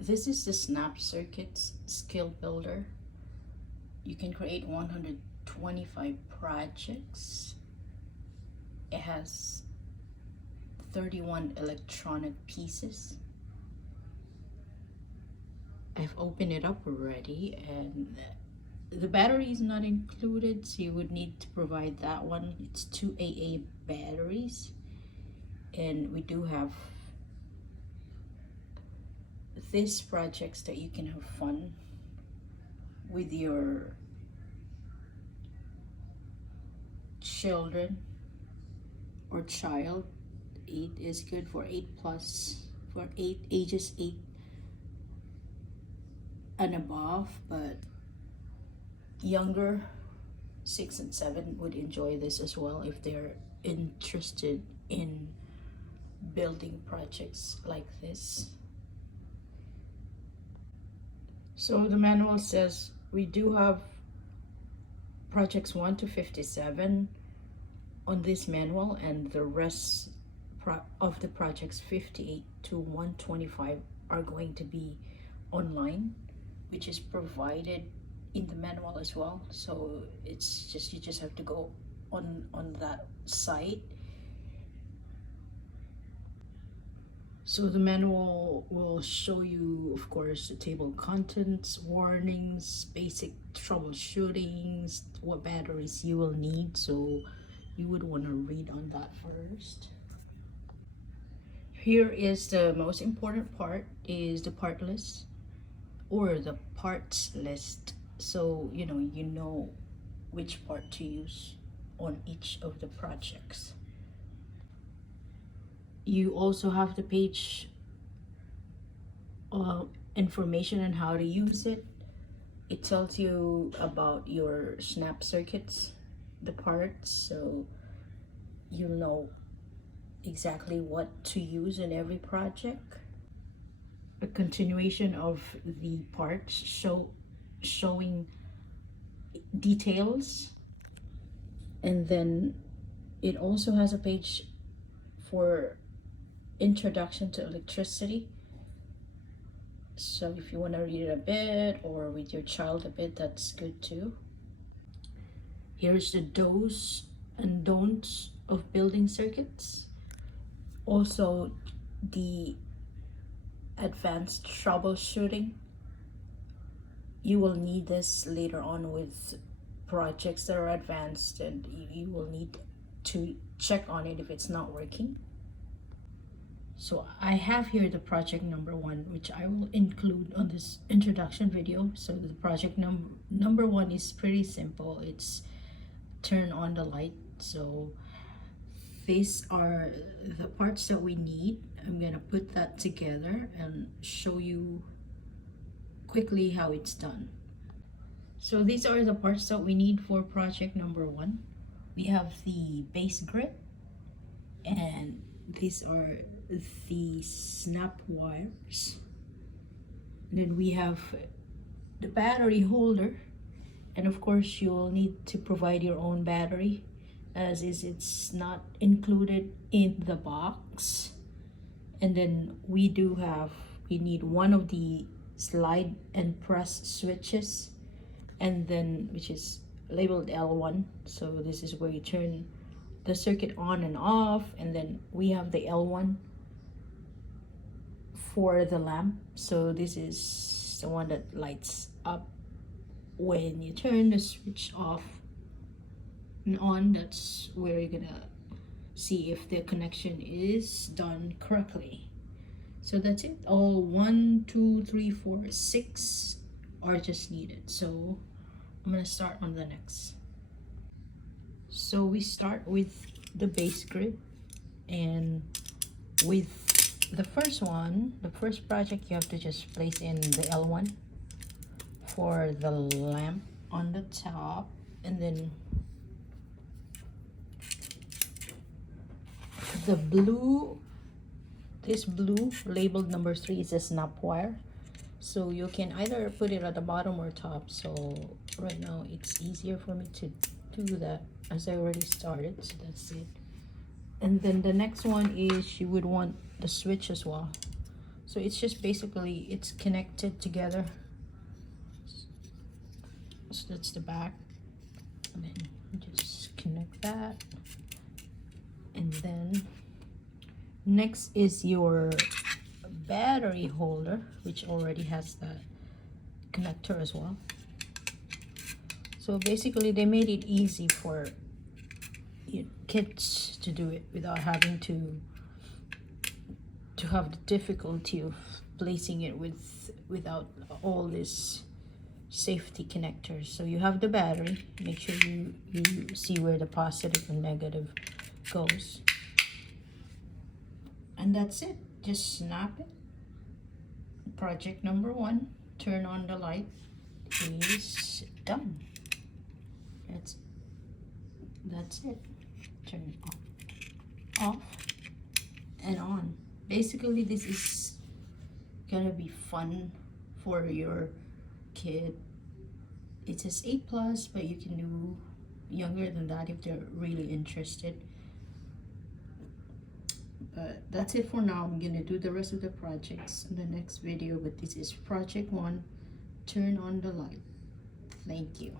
This is the Snap Circuits Skill Builder. You can create 125 projects. It has 31 electronic pieces. I've opened it up already, and the battery is not included, so you would need to provide that one. It's 2 AA batteries, and we do have these projects that you can have fun with your children or child. 8 is good for 8 plus, for ages 8 and above, but younger 6 and 7 would enjoy this as well if they're interested in building projects like this. So the manual says we do have projects 1 to 57 on this manual, and the rest of the projects 58 to 125 are going to be online, which is provided in the manual as well. So it's just, you just have to go on that site. So the manual will show you, of course, the table of contents, warnings, basic troubleshootings, what batteries you will need. So you would want to read on that first. Here is the most important part, is the part list or the parts list. So you know which part to use on each of the projects. You also have the page information on how to use it. It tells you about your snap circuits, the parts, so you'll know exactly what to use in every project. A continuation of the parts showing details, and then it also has a page for introduction to electricity. So if you want to read it a bit or with your child a bit, that's good too. Here's the do's and don'ts of building circuits. Also the advanced troubleshooting. You will need this later on with projects that are advanced, and you will need to check on it if it's not working. So I have here the project number 1, which I will include on this introduction video. So the project number 1 is pretty simple. It's turn on the light. So these are the parts that we need. I'm gonna put that together and show you quickly how it's done. So these are the parts that we need for project number 1. We have the base grid, and these are the snap wires. And then we have the battery holder, and of course you'll need to provide your own battery, as is it's not included in the box. And then we need one of the slide and press switches, and then which is labeled L1. So this is where you turn the circuit on and off, and then we have the L1 for the lamp. So this is the one that lights up when you turn the switch off and on. That's where you're gonna see if the connection is done correctly. So that's it. All 1, 2, 3, 4, 6 are just needed. So I'm gonna start on the next. So we start with the base grid, and with the first one, the first project, you have to just place in the L1 for the lamp on the top, and then the blue, this blue labeled number 3 is a snap wire. So you can either put it at the bottom or top. So right now it's easier for me to do that as I already started. So that's it. And then the next one is you would want the switch as well. So it's just basically, it's connected together. So that's the back, and then just connect that. And then next is your battery holder, which already has that connector as well. So basically they made it easy for kids to do it without having to have the difficulty of placing it without all this safety connectors. So you have the battery, make sure you see where the positive and negative goes, and that's it. Just snap it. Project number 1, turn on the light, is done. That's it. Turn off and on. Basically this is gonna be fun for your kid. It says 8+, but you can do younger than that if they're really interested. But that's it for now. I'm gonna do the rest of the projects in the next video, but this is project 1, turn on the light. Thank you.